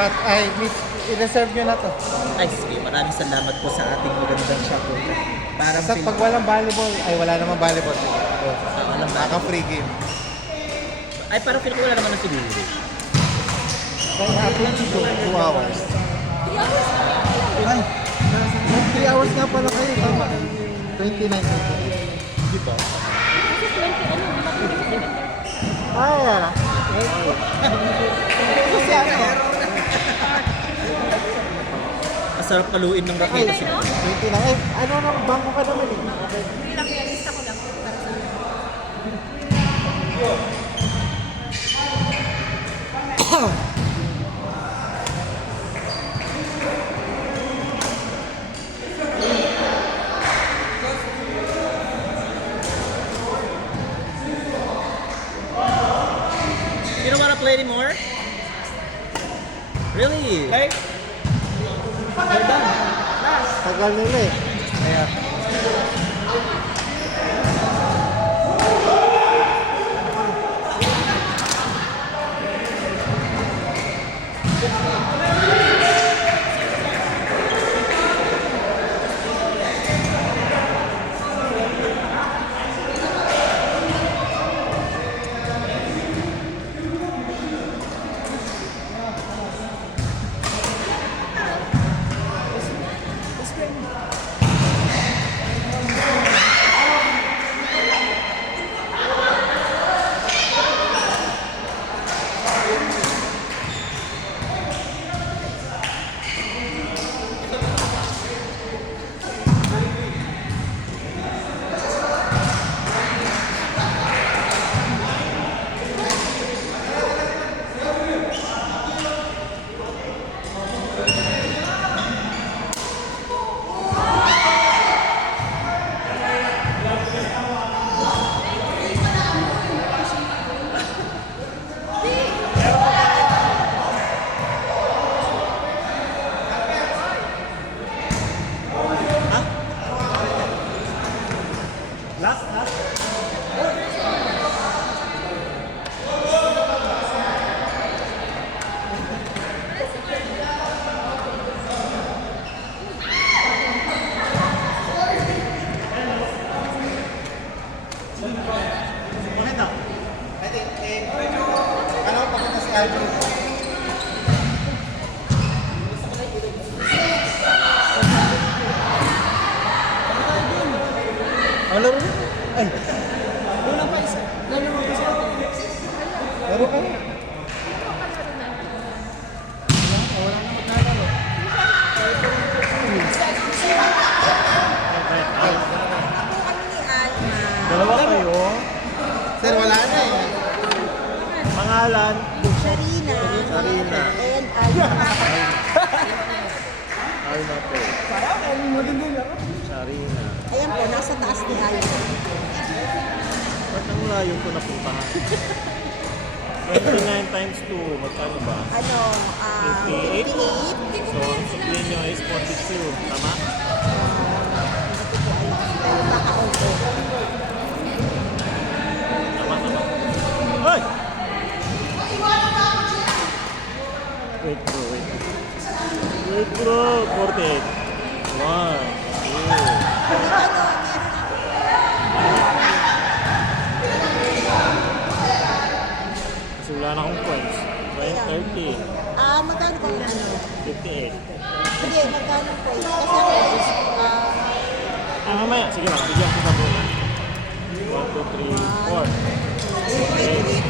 I-reserve nyo na to. Ay, sige. Maraming salamat po sa ating magandang shop po. Para Basta pag walang volleyball, ay wala namang volleyball. walang Naka-free game. Ay, parang feel ko wala naman na siguro. Kaya 2 hours. Ay, 3 hours nga pala kayo. Tama. 29. Di ba? Ay, kasi ano? Masarap paluin ng raketa si 29. Eh, ano nang bangko ka naman eh. Hindi lang, lista ko lang. You don't wanna play anymore? Really? Like? Tagal nila eh. Kaya. Ano, papunta si Alvin. Ang laro na? Ay, Wala pa isa. Lalo mo pa siya. laro ka na. Dalawa kayo. Sir, wala na eh. Pangalan, Sharina. Sarina. And Alma. Alma po. Sarina. Ayan po, nasa taas ni Alma. Ba't ang layo ko napuntahan? 29 times 2, magkano ba? Ano, 58? 58. So, ang sukli nyo is 42. Tama? Pero baka auto. Tama, tama. Hoy! Wait bro, wait. Wait bro, 48. 1, 2. Kasi wala na akong points. 30, Magkano po yung ano? 58. Hindi, magkano po? Kasi ako is, Mamaya. Sige lang, bigyan ko sa bola. 1, 2, 3, 4. 3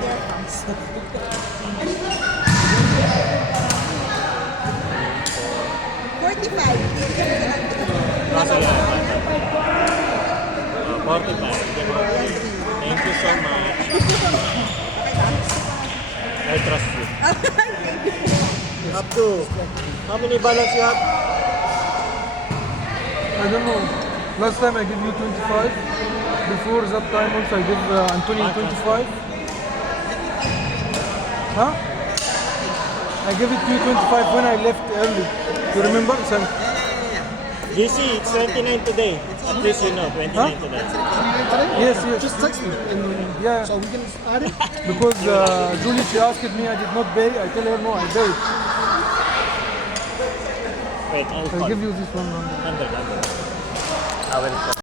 dirhams. Kaso yan. 45. Thank you so much. I trust you. Abdu, how many balance you have? I don't know. Last time I gave you 25. Before that time also I gave Antonio 25. Huh? I gave it to you 25 when I left early. You remember? So, GC, it's 29 today. At least you know, 29 today. Yes, yes. Just text me. And, Yeah. So we can add it? Because Julie, she asked me, I did not pay. I tell her no, I paid. Wait, I'll I'll call. give you this one number. 100. I will call.